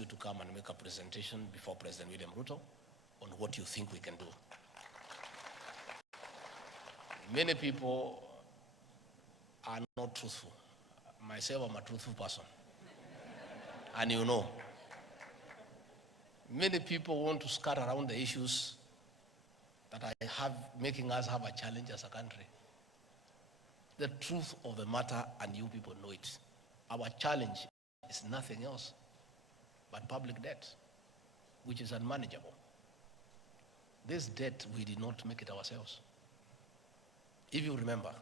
you to come and make a presentation before President William Ruto on what you think we can do. Many people are not truthful. Myself, I'm a truthful person. And you know, many people want to skirt around the issues that I have, making us have a challenge as a country. The truth of the matter, and you people know it. Our challenge is nothing else but public debt, which is unmanageable. This debt, we did not make it ourselves. If you remember,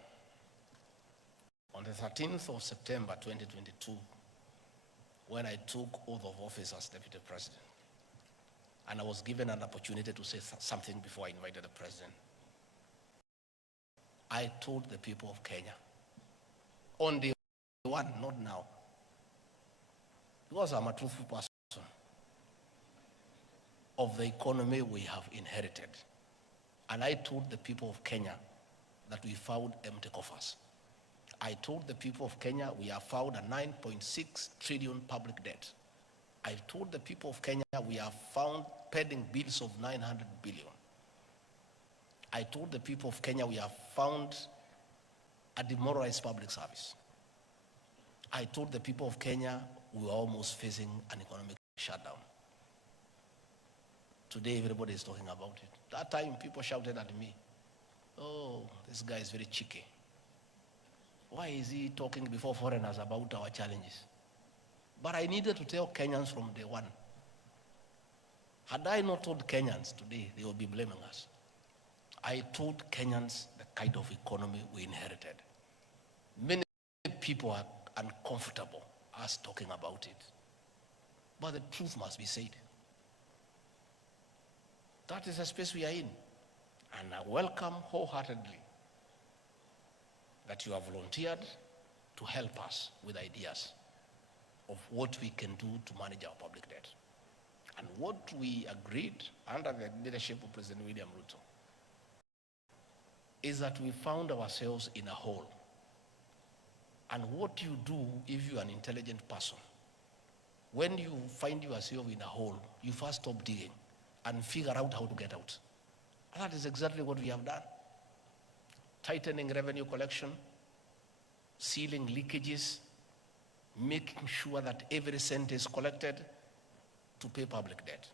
on the 13th of September 2022, when I took oath of office as Deputy President, and I was given an opportunity to say something before I invited the President, I told the people of Kenya, on day one, not now, because I'm a truthful person, of the economy we have inherited. And I told the people of Kenya that we found empty coffers. I told the people of Kenya we have found a 9.6 trillion public debt. I told the people of Kenya we have found pending bills of 900 billion. I told the people of Kenya we have found a demoralized public service. I told the people of Kenya we were almost facing an economic shutdown. Today everybody is talking about it. That time people shouted at me, oh, this guy is very cheeky. Why is he talking before foreigners about our challenges? But I needed to tell Kenyans from day one. Had I not told Kenyans today, they would be blaming us. I told Kenyans the kind of economy we inherited. Many people are uncomfortable us talking about it. But the truth must be said. That is the space we are in. And I welcome wholeheartedly that you have volunteered to help us with ideas of what we can do to manage our public debt. And what we agreed under the leadership of President William Ruto is that we found ourselves in a hole. And what you do if you're an intelligent person, when you find yourself in a hole, you first stop digging and figure out how to get out. And that is exactly what we have done. Tightening revenue collection, sealing leakages, making sure that every cent is collected to pay public debt.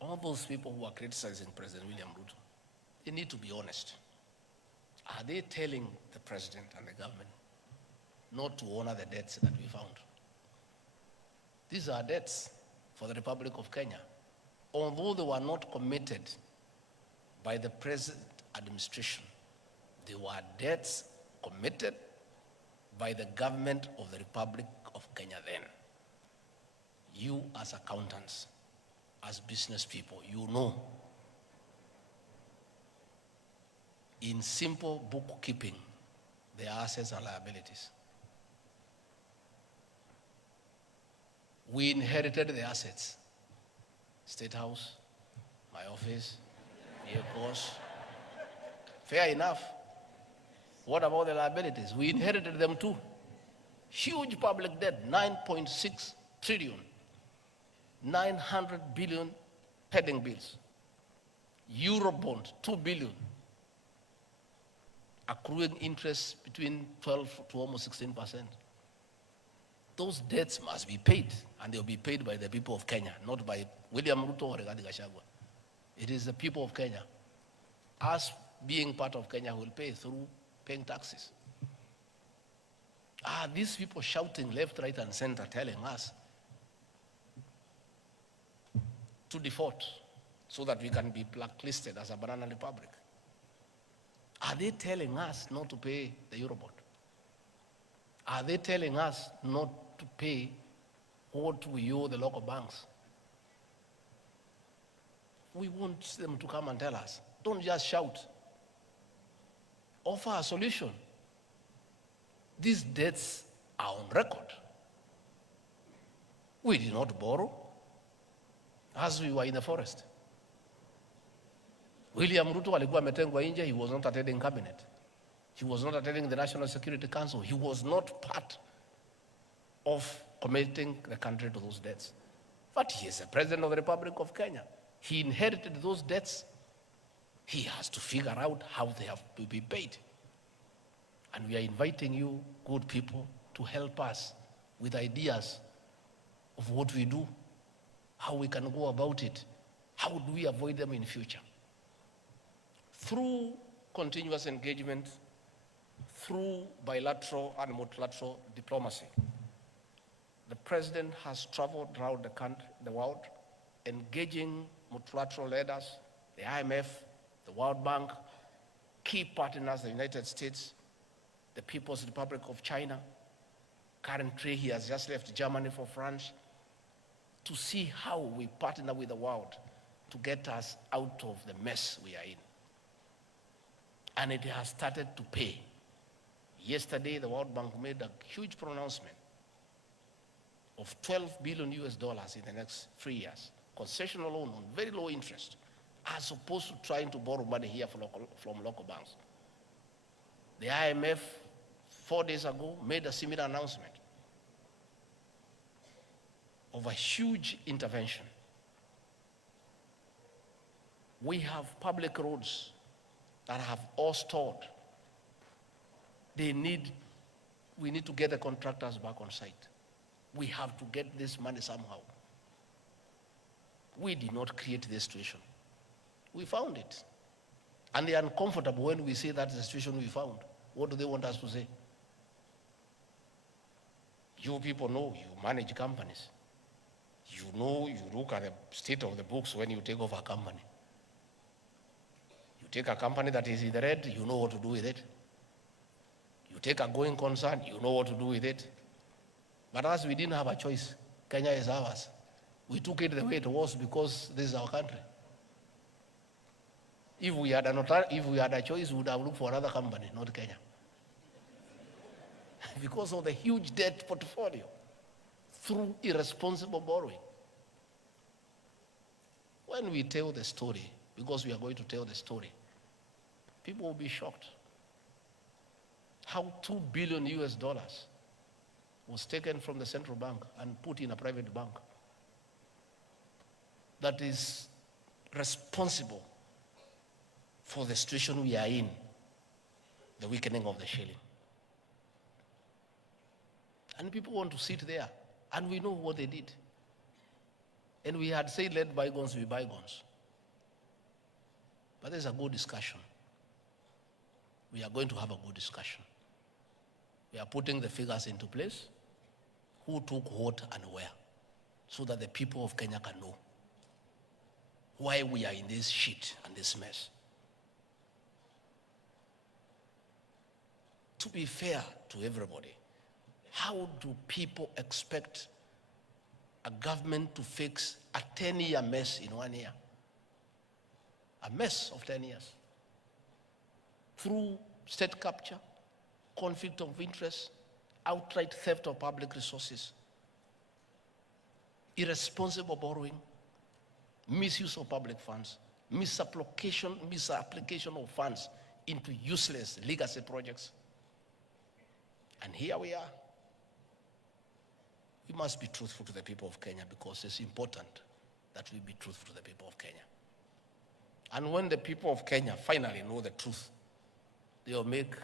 All those people who are criticizing President William Ruto, they need to be honest. Are they telling the president and the government not to honor the debts that we found? These are debts for the Republic of Kenya. Although they were not committed by the present administration, they were debts committed by the government of the Republic of Kenya then. You as accountants, as business people, you know, in simple bookkeeping, there are assets and liabilities. We inherited the assets. State House, my office, vehicles. Fair enough. What about the liabilities? We inherited them too. Huge public debt, 9.6 trillion, 900 billion pending bills. Eurobond, 2 billion. Accruing interest between 12 to almost 16%. Those debts must be paid, and they'll be paid by the people of Kenya, not by William Ruto or Gachagua. It is the people of Kenya. Us being part of Kenya will pay through paying taxes. These people shouting left, right, and center, telling us to default so that we can be blacklisted as a banana republic. Are they telling us not to pay the Eurobond? Are they telling us not to pay what we owe the local banks? We want them to come and tell us. Don't just shout. Offer a solution. These debts are on record. We did not borrow as we were in the forest. William Ruto alikuwa ametengwa nje. He was not attending cabinet. He was not attending the National Security Council. He was not part of committing the country to those debts. But he is the President of the Republic of Kenya. He inherited those debts. He has to figure out how they have to be paid. And we are inviting you, good people, to help us with ideas of what we do, how we can go about it, how do we avoid them in future. Through continuous engagement, through bilateral and multilateral diplomacy, the President has traveled around the country, the world, engaging multilateral leaders, the IMF, the World Bank, key partners, the United States, the People's Republic of China. Currently, he has just left Germany for France, to see how we partner with the world to get us out of the mess we are in. And it has started to pay. Yesterday, the World Bank made a huge pronouncement of $12 billion in the next 3 years, concessional loan on very low interest, as opposed to trying to borrow money here from local banks. The IMF, 4 days ago, made a similar announcement of a huge intervention. We have public roads that have all stalled. We need to get the contractors back on site. We have to get this money somehow. We did not create this situation. We found it. And they are uncomfortable when we say that's the situation we found. What do they want us to say? You people know, you manage companies. You know, you look at the state of the books when you take over a company. You take a company that is in the red, you know what to do with it. You take a going concern, you know what to do with it. But us, we didn't have a choice. Kenya is ours. We took it the way it was because this is our country. If we had a choice, we would have looked for another company, not Kenya. Because of the huge debt portfolio through irresponsible borrowing. When we tell the story, because we are going to tell the story, people will be shocked. How $2 billion was taken from the central bank and put in a private bank that is responsible for the situation we are in, the weakening of the shilling. And people want to sit there, and we know what they did. And we had said, let bygones be bygones. But there's a good discussion. We are going to have a good discussion. We are putting the figures into place, who took what and where, so that the people of Kenya can know why we are in this shit and this mess. To be fair to everybody, how do people expect a government to fix a 10-year mess in 1 year? A mess of 10 years. Through state capture, conflict of interest, outright theft of public resources, irresponsible borrowing, misuse of public funds, misapplication of funds into useless legacy projects. And here we are. We must be truthful to the people of Kenya because it's important that we be truthful to the people of Kenya. And when the people of Kenya finally know the truth, they will make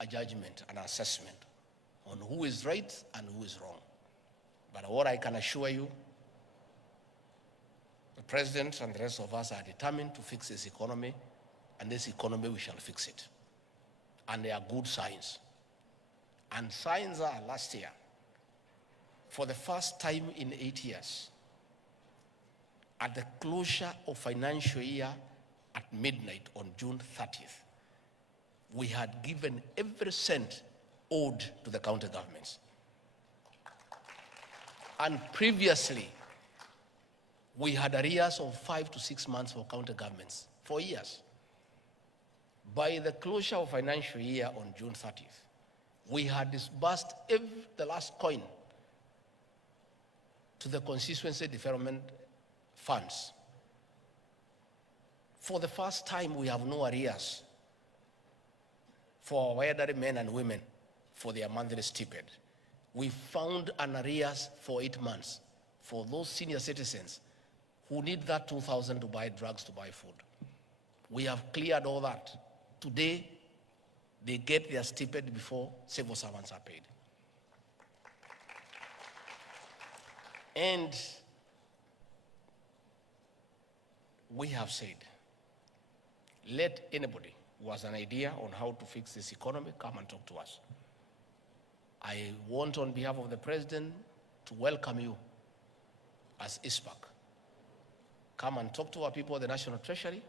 a judgment, an assessment on who is right and who is wrong. But what I can assure you, the President and the rest of us are determined to fix this economy, and this economy we shall fix it. And there are good signs. And signs are last year, for the first time in 8 years, at the closure of financial year at midnight on June 30th, we had given every cent owed to the county governments. And previously, we had arrears of 5 to 6 months for county governments, for years. By the closure of financial year on June 30th, we had disbursed the last coin to the constituency development funds. For the first time, we have no arrears for our elderly men and women for their monthly stipend. We found an arrears for 8 months for those senior citizens who need that 2,000 to buy drugs, to buy food. We have cleared all that. Today, they get their stipend before civil servants are paid. And we have said, let anybody who has an idea on how to fix this economy come and talk to us. I want, on behalf of the President, to welcome you as ISPAC. Come and talk to our people at the National Treasury.